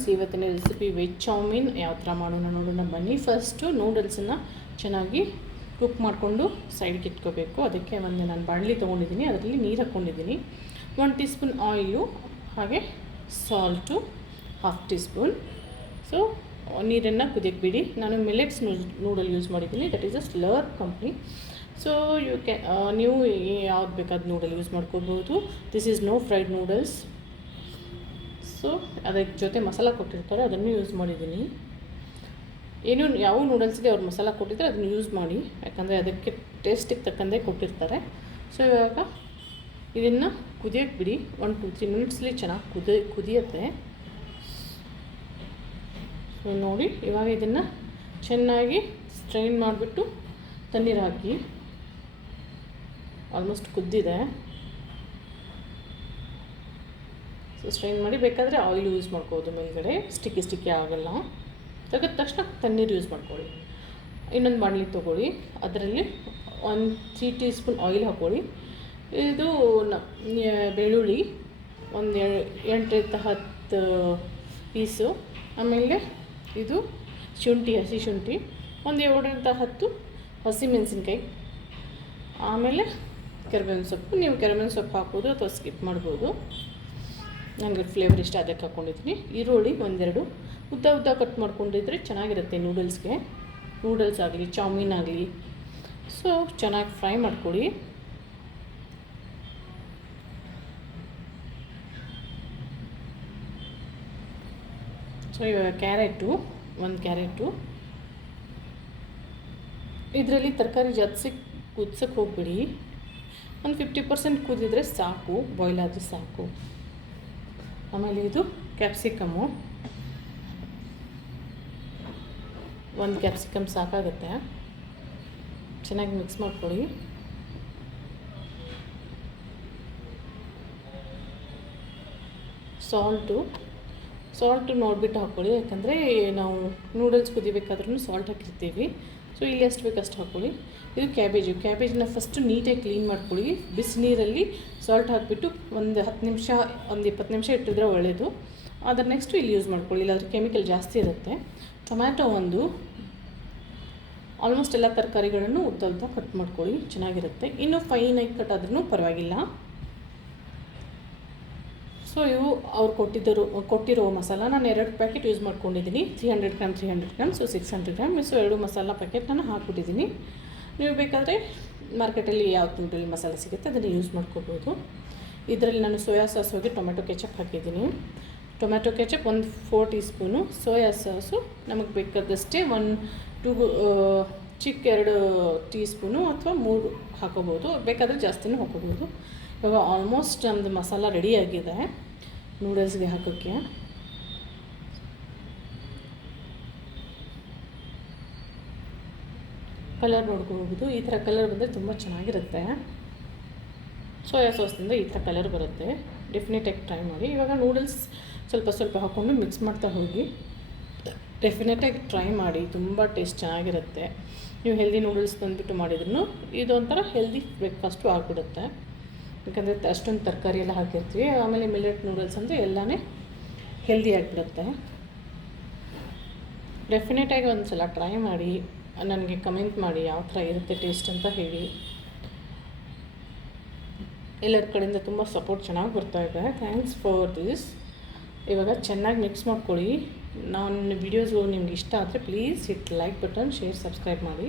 Friends, ಇವತ್ತಿನ recipe veg ಚೌಮೀನ್ ಯಾವ ಥರ ಮಾಡೋಣ ನೋಡೋಣ ಬನ್ನಿ. ಫಸ್ಟು ನೂಡಲ್ಸನ್ನು ಚೆನ್ನಾಗಿ ಕುಕ್ ಮಾಡಿಕೊಂಡು ಸೈಡ್ಗೆ ಇಟ್ಕೋಬೇಕು. ಅದಕ್ಕೆ ಒಂದು ನಾನು ಬಾಣಲಿ ತೊಗೊಂಡಿದ್ದೀನಿ, ಅದರಲ್ಲಿ ನೀರು ಹಾಕ್ಕೊಂಡಿದ್ದೀನಿ. 1 ಟೀ ಸ್ಪೂನ್ ಆಯಿಲು, ಹಾಗೆ ಸಾಲ್ಟು 1/2 ಟೀ ಸ್ಪೂನ್. ಸೊ ನೀರನ್ನು ಕುದಿಯಕ್ಕೆ ಬಿಡಿ. ನಾನು ಮಿಲೆಟ್ಸ್ ನೂಡಲ್ ಯೂಸ್ ಮಾಡಿದ್ದೀನಿ, that is a Slurrp company. So ನೀವು ಯಾವ್ದು ಬೇಕಾದ ನೂಡಲ್ ಯೂಸ್ ಮಾಡ್ಕೋಬೋದು. This is no fried noodles. So ಅದಕ್ಕೆ ಜೊತೆ ಮಸಾಲ ಕೊಟ್ಟಿರ್ತಾರೆ, ಅದನ್ನು ಯೂಸ್ ಮಾಡಿದ್ದೀನಿ. ಯಾವ ನೂಡಲ್ಸ್ಗೆ ಅವ್ರು ಮಸಾಲ ಕೊಟ್ಟಿದ್ದಾರೆ ಅದನ್ನು ಯೂಸ್ ಮಾಡಿ, ಯಾಕಂದರೆ ಅದಕ್ಕೆ ಟೇಸ್ಟಿಗೆ ತಕ್ಕಂತೆ ಕೊಟ್ಟಿರ್ತಾರೆ. ಸೊ ಇವಾಗ ಇದನ್ನು ಕುದಿಯೋಕ್ಕೆ ಬಿಡಿ. 1-2-3 ಮಿನಿಟ್ಸ್ಲಿ ಚೆನ್ನಾಗಿ ಕುದಿಯುತ್ತೆ. ಸೊ ನೋಡಿ, ಇವಾಗ ಇದನ್ನು ಚೆನ್ನಾಗಿ ಸ್ಟ್ರೈನ್ ಮಾಡಿಬಿಟ್ಟು ತಣ್ಣೀರು ಹಾಕಿ. ಆಲ್ಮೋಸ್ಟ್ ಕುದ್ದಿದೆ. ಸೊ ಸ್ಟ್ರೈನ್ ಮಾಡಿ, ಬೇಕಾದರೆ ಆಯಿಲ್ ಯೂಸ್ ಮಾಡ್ಕೋಬೋದು ಮೇಲ್ಗಡೆ, ಸ್ಟಿಕ್ಕಿ ಆಗೋಲ್ಲ. ತೆಗೆದ ತಕ್ಷಣ ತಣ್ಣೀರು ಯೂಸ್ ಮಾಡ್ಕೊಳ್ಳಿ. ಇನ್ನೊಂದು ಬಾಣಲಿ ತೊಗೊಳ್ಳಿ, ಅದರಲ್ಲಿ 3 ಟೀ ಸ್ಪೂನ್ ಆಯಿಲ್ ಹಾಕ್ಕೊಳ್ಳಿ. ಇದು ಬೆಳ್ಳುಳ್ಳಿ ಒಂದು 8-10 ಪೀಸು. ಆಮೇಲೆ ಇದು ಶುಂಠಿ, ಹಸಿ ಶುಂಠಿ ಒಂದು 7-10 ಹಸಿಮೆಣಸಿನ್ಕಾಯಿ. ಆಮೇಲೆ ಕರಿಬೇವಿನ ಸೊಪ್ಪು. ನೀವು ಕರಿಬೇವಿನ ಸೊಪ್ಪು ಹಾಕ್ಬೋದು ಅಥವಾ ಸ್ಕಿಪ್ ಮಾಡ್ಬೋದು. ನನಗೆ ಫ್ಲೇವರ್ ಇಷ್ಟ, ಅದಕ್ಕೆ ಹಾಕ್ಕೊಂಡಿದ್ದೀನಿ. ಈರುಳ್ಳಿ 1-2 ಉದ್ದ ಕಟ್ ಮಾಡ್ಕೊಂಡಿದ್ರೆ ಚೆನ್ನಾಗಿರುತ್ತೆ ನೂಡಲ್ಸ್ಗೆ. ನೂಡಲ್ಸ್ ಆಗಲಿ ಚೌಮೀನ್ ಆಗಲಿ. ಸೊ ಚೆನ್ನಾಗಿ ಫ್ರೈ ಮಾಡ್ಕೊಳ್ಳಿ. ಸೊ ಇವಾಗ ಒಂದು ಕ್ಯಾರೆಟು. ಇದರಲ್ಲಿ ತರಕಾರಿ ಜಾಸ್ತಿ ಕುದಿಸೋಕ್ಕೆ ಹೋಗ್ಬಿಡಿ. ಒಂದು 50% ಕುದಿದ್ರೆ ಸಾಕು, ಬಾಯ್ಲ್ ಆದರೆ ಸಾಕು. ಆಮೇಲೆ ಇದು ಕ್ಯಾಪ್ಸಿಕಮ್ಮು, 1 ಕ್ಯಾಪ್ಸಿಕಮ್ ಸಾಕಾಗುತ್ತೆ. ಚೆನ್ನಾಗಿ ಮಿಕ್ಸ್ ಮಾಡ್ಕೊಳ್ಳಿ. ಸಾಲ್ಟು ನೋಡಿಬಿಟ್ಟು ಹಾಕ್ಕೊಳ್ಳಿ, ಯಾಕಂದರೆ ನಾವು ನೂಡಲ್ಸ್ ಕುದಿಬೇಕಾದ್ರೂ ಸಾಲ್ಟ್ ಹಾಕಿರ್ತೀವಿ. ಸೊ ಇಲ್ಲಿ ಎಷ್ಟು ಬೇಕು ಅಷ್ಟು ಹಾಕ್ಕೊಳ್ಳಿ. ಇದು ಕ್ಯಾಬೇಜನ್ನ ಫಸ್ಟು ನೀಟಾಗಿ ಕ್ಲೀನ್ ಮಾಡ್ಕೊಳ್ಳಿ. ಬಿಸಿ ನೀರಲ್ಲಿ ಸಾಲ್ಟ್ ಹಾಕಿಬಿಟ್ಟು ಒಂದು 10 ನಿಮಿಷ, ಒಂದು 20 ನಿಮಿಷ ಇಟ್ಟಿದ್ರೆ ಒಳ್ಳೆಯದು. ಅದರ ನೆಕ್ಸ್ಟು ಇಲ್ಲಿ ಯೂಸ್ ಮಾಡ್ಕೊಳ್ಳಿ, ಇಲ್ಲಾಂದರೆ ಕೆಮಿಕಲ್ ಜಾಸ್ತಿ ಇರುತ್ತೆ. ಟೊಮ್ಯಾಟೊ ಆಲ್ಮೋಸ್ಟ್ ಎಲ್ಲ ತರಕಾರಿಗಳನ್ನು ಉದ್ದ ಕಟ್ ಮಾಡ್ಕೊಳ್ಳಿ, ಚೆನ್ನಾಗಿರುತ್ತೆ. ಇನ್ನೂ ಫೈನಾಗಿ ಕಟ್ ಆದ್ರೂ ಪರವಾಗಿಲ್ಲ. ಸೊ ಇವು ಅವ್ರು ಕೊಟ್ಟಿರೋ ಮಸಾಲ ನಾನು 2 ಪ್ಯಾಕೆಟ್ ಯೂಸ್ ಮಾಡ್ಕೊಂಡಿದ್ದೀನಿ. 300 gram, so 600 gram. So 2 masala packet ನಾನು ಹಾಕ್ಬಿಟ್ಟಿದ್ದೀನಿ. ನೀವು ಬೇಕಾದರೆ ಮಾರ್ಕೆಟಲ್ಲಿ ಯಾವ ನೂಡಲ್ ಮಸಾಲೆ ಸಿಗುತ್ತೆ ಅದನ್ನು ಯೂಸ್ ಮಾಡ್ಕೋಬೋದು. ಇದರಲ್ಲಿ ನಾನು ಸೋಯಾ ಸಾಸ್ ಹೋಗಿ ಟೊಮೆಟೊ ಕೆಚಪ್ ಹಾಕಿದ್ದೀನಿ. Tomato ketchup 4 tea spoon. Soya sauce ನಮಗೆ ಬೇಕಾದಷ್ಟೇ 2 ಟೀ ಸ್ಪೂನು ಅಥವಾ 3 ಹಾಕೋಬೋದು. ಬೇಕಾದರೆ ಜಾಸ್ತಿನೂ ಹಾಕೋಬೋದು. ಇವಾಗ ಆಲ್ಮೋಸ್ಟ್ ನಮ್ಮದು ಮಸಾಲ ರೆಡಿಯಾಗಿದೆ ನೂಡಲ್ಸ್ಗೆ ಹಾಕೋಕ್ಕೆ. ಕಲರ್ ನೋಡ್ಕೋಬೋದು. ಈ ಥರ ಕಲರ್ ಬಂದರೆ ತುಂಬ ಚೆನ್ನಾಗಿರುತ್ತೆ. ಸೋಯಾ ಸಾಸ್ನಿಂದ ಈ ಥರ ಕಲರ್ ಬರುತ್ತೆ. ಡೆಫಿನೆಟಾಗಿ ಟ್ರೈ ಮಾಡಿ. ಇವಾಗ ನೂಡಲ್ಸ್ ಸ್ವಲ್ಪ ಹಾಕ್ಕೊಂಡು ಮಿಕ್ಸ್ ಮಾಡ್ತಾ ಹೋಗಿ. ಡೆಫಿನೆಟಾಗಿ ಟ್ರೈ ಮಾಡಿ, ತುಂಬ ಟೇಸ್ಟ್ ಚೆನ್ನಾಗಿರುತ್ತೆ. ನೀವು ಹೆಲ್ದಿ ನೂಡಲ್ಸ್ ಬಂದುಬಿಟ್ಟು ಮಾಡಿದ್ರು ಇದೊಂಥರ ಹೆಲ್ದಿ ಬ್ರೇಕ್ಫಾಸ್ಟು ಆಗಿಬಿಡುತ್ತೆ. ಯಾಕಂದರೆ ಅಷ್ಟೊಂದು ತರಕಾರಿ ಎಲ್ಲ ಹಾಕಿರ್ತೀವಿ. ಆಮೇಲೆ ಮಿಲೆಟ್ ನೂಡಲ್ಸ್ ಅಂದರೆ ಎಲ್ಲನೇ ಹೆಲ್ದಿ ಆಗಿಬಿಡುತ್ತೆ. ಡೆಫಿನೆಟಾಗಿ ಒಂದು ಸಲ ಟ್ರೈ ಮಾಡಿ, ನನಗೆ ಕಮೆಂಟ್ ಮಾಡಿ ಯಾವ ಥರ ಇರುತ್ತೆ ಟೇಸ್ಟ್ ಅಂತ ಹೇಳಿ. ಎಲ್ಲರ ಕಡೆಯಿಂದ ತುಂಬ ಸಪೋರ್ಟ್ ಚೆನ್ನಾಗಿ ಬರ್ತಾಯಿದೆ. Thanks for this. ಇವಾಗ ಚೆನ್ನಾಗಿ ಮಿಕ್ಸ್ ಮಾಡ್ಕೊಳ್ಳಿ. ನನ್ನ ವೀಡಿಯೋಸ್ಗಳು ನಿಮ್ಗೆ ಇಷ್ಟ ಆದರೆ please hit like button, share, subscribe ಮಾಡಿ.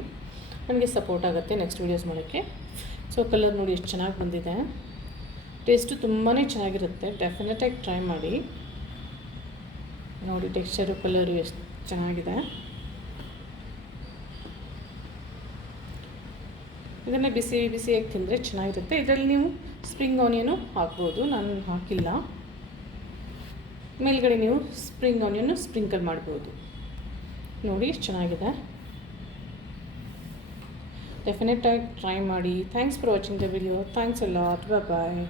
ನನಗೆ ಸಪೋರ್ಟ್ ಆಗುತ್ತೆ ನೆಕ್ಸ್ಟ್ ವೀಡಿಯೋಸ್ ಮಾಡೋಕ್ಕೆ. ಸೊ ಕಲರ್ ನೋಡಿ ಎಷ್ಟು ಚೆನ್ನಾಗಿ ಬಂದಿದೆ. ಟೇಸ್ಟು ತುಂಬಾ ಚೆನ್ನಾಗಿರುತ್ತೆ. ಡೆಫಿನೆಟಾಗಿ ಟ್ರೈ ಮಾಡಿ. ನೋಡಿ ಟೆಕ್ಸ್ಚರು, ಕಲರು ಎಷ್ಟು ಚೆನ್ನಾಗಿದೆ. ಇದನ್ನು ಬಿಸಿಯಾಗಿ ತಿಂದರೆ ಚೆನ್ನಾಗಿರುತ್ತೆ. ಇದರಲ್ಲಿ ನೀವು ಸ್ಪ್ರಿಂಗ್ ಆನಿಯನು ಹಾಕ್ಬೋದು, ನಾನು ಹಾಕಿಲ್ಲ. ಮೇಲ್ಗಡೆ ನೀವು ಸ್ಪ್ರಿಂಗ್ ಆನಿಯನ್ನು ಸ್ಪ್ರಿಂಕಲ್ ಮಾಡ್ಬೋದು. ನೋಡಿ ಎಷ್ಟು ಚೆನ್ನಾಗಿದೆ. ಡೆಫಿನೆಟಾಗಿ ಟ್ರೈ ಮಾಡಿ. Thanks for watching the video. Thanks a lot. Bye.